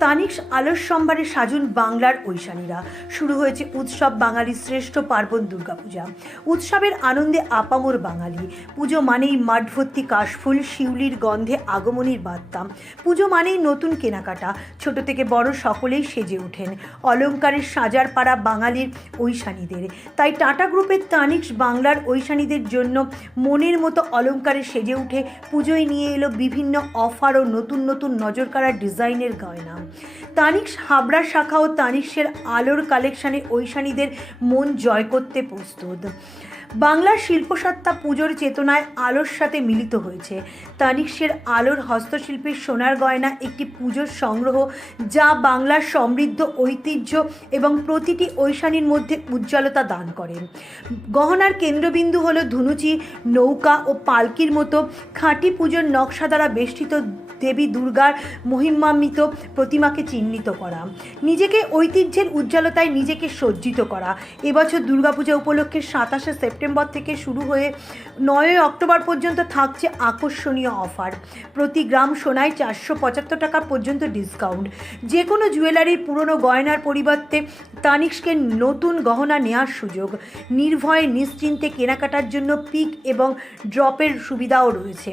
তানিক্স আলোর সম্ভারে সাজুন বাংলার ঐশানীরা। শুরু হয়েছে উৎসব বাঙালির শ্রেষ্ঠ পার্বণ দুর্গাপূজা। উৎসবের আনন্দে আপামোর বাঙালি। পুজো মানেই মাঠ ভর্তি কাশফুল, শিউলির গন্ধে আগমনীর বার্তা। পুজো মানেই নতুন কেনাকাটা। ছোট থেকে বড় সকলেই সেজে ওঠেন। অলংকারের সাজার পাড়া বাঙালির ঐশানীদের। তাই টাটা গ্রুপের তানিক্স বাংলার ঐশানীদের জন্য মনের মতো অলংকারে সেজে উঠে পুজোয় নিয়ে এলো বিভিন্ন অফার ও নতুন নতুন নজর কাড়া ডিজাইনের গয়না। তানিক্স হাবড়া শাখা ও তানিক্সের আলোর কালেকশানে ঐশানীদের মন জয় করতে প্রস্তুত। বাংলার শিল্পসত্তা পুজোর চেতনায় আলোর সাথে মিলিত হয়েছে। তানিক্সের আলোর হস্তশিল্পের সোনার গয়না একটি পুজোর সংগ্রহ যা বাংলার সমৃদ্ধ ঐতিহ্য এবং প্রতিটি ঐশানীর মধ্যে উজ্জ্বলতা দান করে। গহনার কেন্দ্রবিন্দু হল ধুনুচি, নৌকা ও পালকির মতো খাঁটি পুজোর নকশা দ্বারা বেষ্টিত দেবী দুর্গার মহিমান্বিত প্রতিমাকে চিহ্নিত করা, নিজেকে ঐতিহ্যের উজ্জ্বলতায় নিজেকে সজ্জিত করা। এবছর দুর্গাপূজা উপলক্ষে সাতাশে সেপ্টেম্বর থেকে শুরু হয়ে নয়ই অক্টোবর পর্যন্ত থাকছে আকর্ষণীয় অফার। প্রতি গ্রাম সোনায় চারশো পঁচাত্তর টাকা পর্যন্ত ডিসকাউন্ট। যে কোনো জুয়েলারির পুরনো গয়নার পরিবর্তে তানিক্সকে নতুন গহনা নেওয়ার সুযোগ। নির্ভয়ে নিশ্চিন্তে কেনাকাটার জন্য পিক এবং ড্রপের সুবিধাও রয়েছে।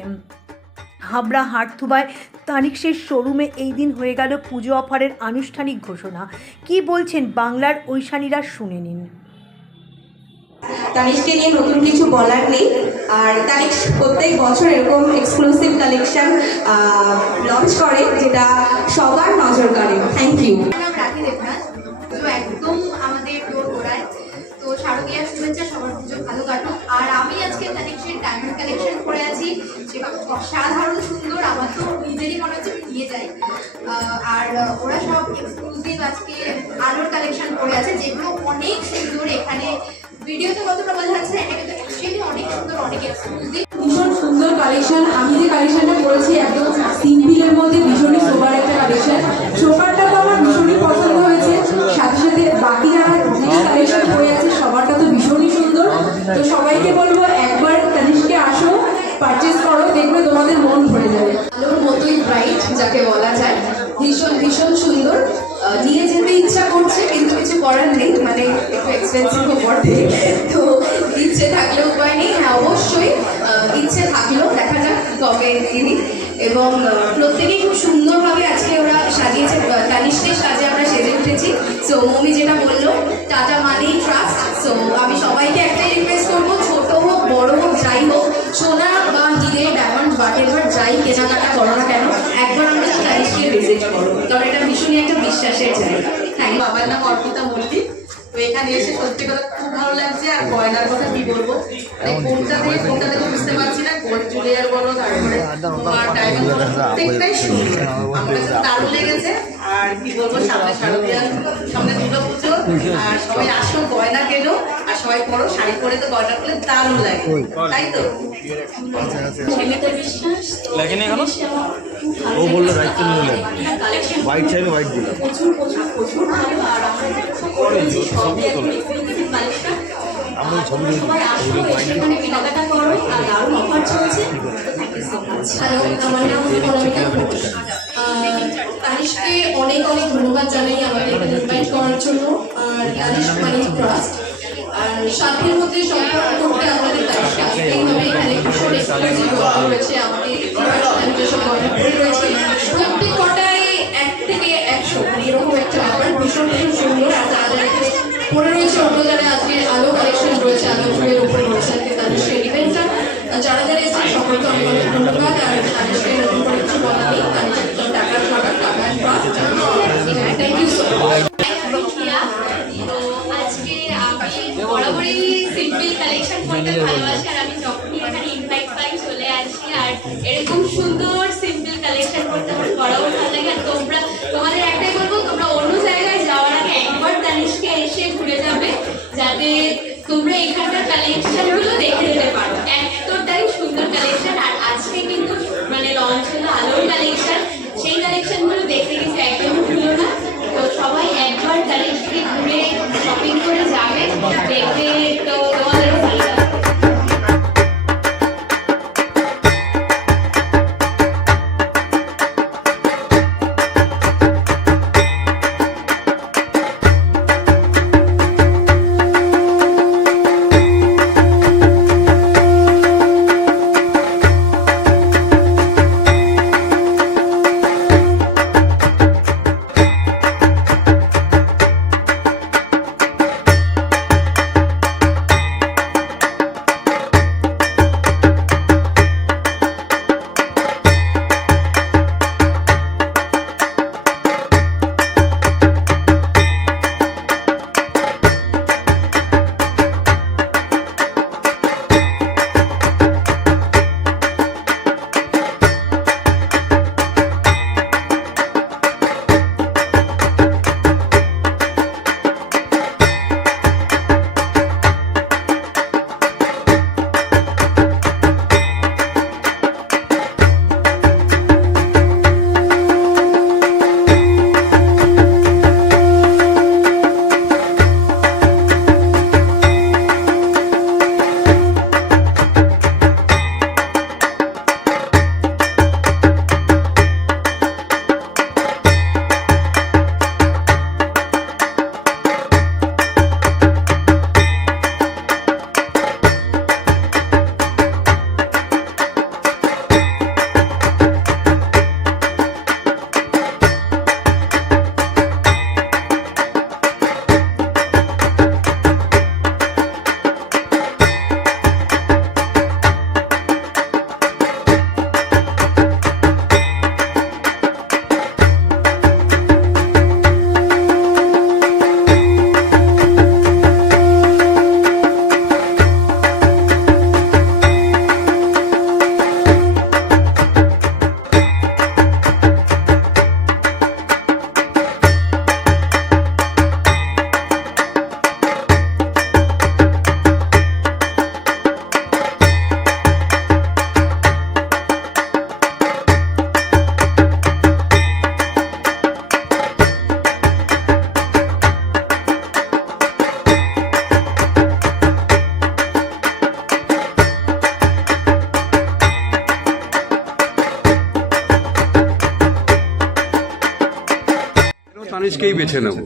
হাবড়া হাটথুবায় তানিক্সের শোরুমে এই দিন হয়ে গেল পুজো অফারের আনুষ্ঠানিক ঘোষণা। কি বলছেন বাংলার ঐশানীরা শুনে নিন। তানিশকে নিয়ে নতুন কিছু বলার নেই। আর তানিশ প্রত্যেক বছর এরকম এক্সক্লুসিভ কালেকশন লঞ্চ করে, যেটা সবার নজর করে থ্যাংক ইউ এক্সক্লুসিভ আজকে আলোর কালেকশন করে আছে যেগুলো অনেক সুন্দর এখানে। ভিডিওতে কতটা বোঝা যাচ্ছে এটা কিন্তু অ্যাকচুয়ালি অনেক সুন্দর অনেক এক্সক্লুসিভ ভীষণ সুন্দর কালেকশন আমি যে কালেকশনটা করেছি একদম সিম্পলের মধ্যে ভীষণই সোবার একটা কালেকশন সোবারটা তো আমার ভীষণই পছন্দ হয়েছে। সাথে সাথে বাকি যারা কালেকশন হয়ে আছে সবারটা তো ভীষণই সুন্দর। তো সবাইকে বলব একবার তানিশকে আসো পারচেস করো দেখবে তোমাদের মন ভরে যাবে। আলোর মতোই ব্রাইট যাকে বলা যায়। ভীষণ ভীষণ সুন্দর। নিয়ে যেতে ইচ্ছা করছে, কিন্তু কিছু করার নেই। মানে একটু এক্সপেন্সিভও পড়বে তো ইচ্ছে থাকলেও উপায় নেই। হ্যাঁ অবশ্যই ইচ্ছে থাকলেও দেখা যাক কবে তিনি এবং প্রত্যেকেই খুব সুন্দরভাবে আজকে ওরা সাজিয়েছে। তানিশকে সাজে আমরা সেজে উঠেছি। সো মমি যেটা বলল টাটা মানেই ট্রাস্ট সো আমি সবাইকে একটাই রিকোয়েস্ট করব, ছোট হোক, বড় হোক, যাই হোক, সোনা বা হিরে ডায়মন্ড বাটেরভার যাই কেনাকাটা করো না এখানে এসে সত্যি কথা খুব ভালো লাগছে আর গয়নার কথা কি বলব? মানে কোনটা থেকে কোনটা থেকে বুঝতে পারছি না গোল্ড জুলিয়ার বলো তারপরে তোমার ডায়মন্ড প্রত্যেকটাই সুন্দর। আমার কাছে দারুণ লেগেছে আর কি বলব সামনে সামনে দুর্গা পুজো আর সবাই আসো গয়না কেনো সবাই পরো শাড়ি পরে তো গয়না পরলে দারুণ লাগে। তাই তো? লাগেনি এখনও? ও বলল হোয়াইট চাইলে হোয়াইট দিলাম। ছবি তোলো। ছবি অনেক অনেক ধন্যবাদ জানাই আমাকে ইনভাইট করার জন্য। আর মানে ট্রাস্ট সাথের মধ্যে সম্পর্ক করতে আমাদের হবে এখানে ভীষণ এক্সক্লুসিভ রয়েছে আমাদের রয়েছে প্রত্যেক কটায় এক থেকে একশো। মানে এরকম একটা ব্যাপার। ভীষণ ভীষণ সুন্দর। আর যারা যারা এখানে পড়ে রয়েছে অন্য যারা আজকে আলো কালেকশন রয়েছে আলো ফুলের উপর রয়েছে তাদের সেই ইভেন্টটা যারা যারা এসেছে সকলকে অনেক অনেক ধন্যবাদ। আর তাদেরকে নতুন করে কিছু বলা নেই। আসি। আর এরকম সুন্দর সিম্পল কালেকশন করতে আমার বরাবর ভালো লাগে। আর তোমরা, তোমাদের একটাই বলব, তোমরা অন্য জায়গায় যাওয়ার আগে একবার দানিশকে এসে ঘুরে যাবে, যাতে তোমরা এখানকার কালেকশনগুলো দেখে নিতে পারো। তানিশকেই বেছে নেব।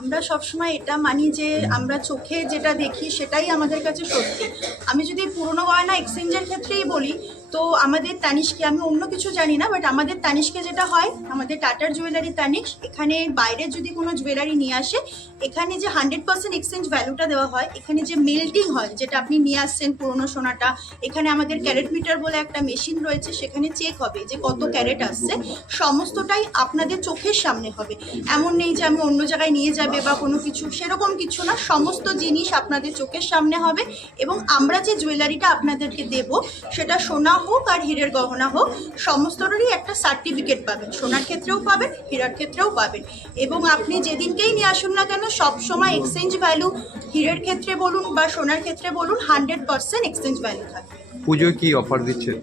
আমরা সবসময় এটা মানি যে আমরা চোখে যেটা দেখি সেটাই আমাদের কাছে সত্যি। আমি যদি পুরনো গয়না এক্সচেঞ্জের ক্ষেত্রেই বলি তো আমাদের তানিশকে আমি অন্য কিছু জানি না বাট আমাদের তানিশকে যেটা হয়, আমাদের টাটার জুয়েলারি তানিশ এখানে বাইরে যদি কোনো জুয়েলারি নিয়ে আসে, এখানে যে হান্ড্রেড পার্সেন্ট এক্সচেঞ্জ ভ্যালুটা দেওয়া হয়, এখানে যে মেল্টিং হয়, যেটা আপনি নিয়ে আসছেন পুরোনো সোনাটা, এখানে আমাদের ক্যারেট মিটার বলে একটা মেশিন রয়েছে, সেখানে চেক হবে যে কত ক্যারেট আসছে, সমস্তটাই আপনাদের চোখের সামনে হবে। এমন নেই যে আমি অন্য জায়গায় নিয়ে যাবে বা কোনো কিছু, সেরকম কিছু না, সমস্ত জিনিস আপনাদের চোখের সামনে হবে, এবং আমরা যে জুয়েলারিটা আপনাদেরকে দেব, সেটা সোনা হোক আর হীরের গহনা হোক সমস্তটারই একটা সার্টিফিকেট পাবেন। সোনার ক্ষেত্রেও পাবেন হীরার ক্ষেত্রেও পাবেন। এবং আপনি যেদিনকেই নিয়ে আসুন না কেন সব সময় এক্সচেঞ্জ ভ্যালু হীরের ক্ষেত্রে বলুন বা সোনার ক্ষেত্রে বলুন হান্ড্রেড পার্সেন্ট এক্সচেঞ্জ ভ্যালু থাকবে। পুজোয় কি অফার দিচ্ছেন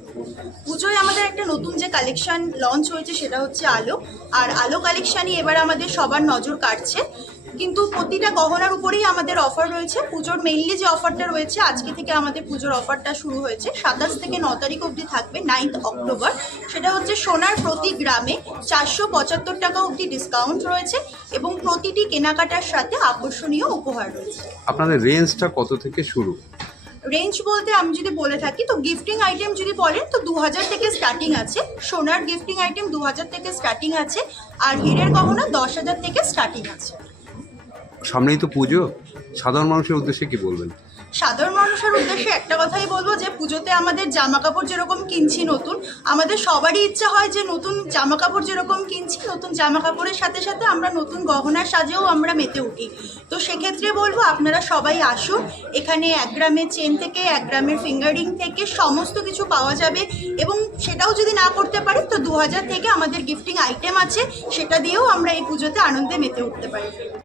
পুজোয় আমাদের একটা নতুন যে কালেকশন লঞ্চ হয়েছে সেটা হচ্ছে আলো। আর আলো কালেকশনই এবার আমাদের সবার নজর কাটছে কিন্তু প্রতিটা গহনার উপরেই আমাদের অফার রয়েছে। পুজোর মেইনলি যে অফারটা রয়েছে আজকে থেকে আমাদের পুজোর অফারটা শুরু হয়েছে। সাতাশ থেকে ন তারিখ অবধি থাকবে নাইন্থ অক্টোবর সেটা হচ্ছে সোনার প্রতি গ্রামে চারশো পঁচাত্তর টাকা অবধি ডিসকাউন্ট রয়েছে এবং প্রতিটি কেনাকাটার সাথে আকর্ষণীয় উপহার রয়েছে। আপনাদের রেঞ্জটা কত থেকে শুরু? রেঞ্জ বলতে আমি যদি বলে থাকি তো গিফটিং আইটেম যদি বলেন তো দু হাজার থেকে স্টার্টিং আছে। সোনার গিফটিং আইটেম দু হাজার থেকে স্টার্টিং আছে। আর হীরের গহনা দশ হাজার থেকে স্টার্টিং আছে। সামনেই তো পুজো? সাধারণ মানুষের উদ্দেশ্যে কি বলবেন? সাধারণ মানুষের উদ্দেশ্যে একটা কথাই বলব যে, পুজোতে আমাদের জামা কাপড় যেরকম কিনছি নতুন, আমাদের সবারই ইচ্ছা হয় যে, নতুন জামা কাপড় যেরকম কিনছি, নতুন জামা কাপড়ের সাথে সাথে আমরা নতুন গহনার সাজেও আমরা মেতে উঠি। তো সেক্ষেত্রে বলব, আপনারা সবাই আসুন, এখানে এক গ্রামের চেন থেকে, এক গ্রামের ফিঙ্গারিং থেকে সমস্ত কিছু পাওয়া যাবে এবং সেটাও যদি না করতে পারি, তো দু হাজার থেকে আমাদের গিফটিং আইটেম আছে, সেটা দিয়েও আমরা এই পুজোতে আনন্দে মেতে উঠতে পারি।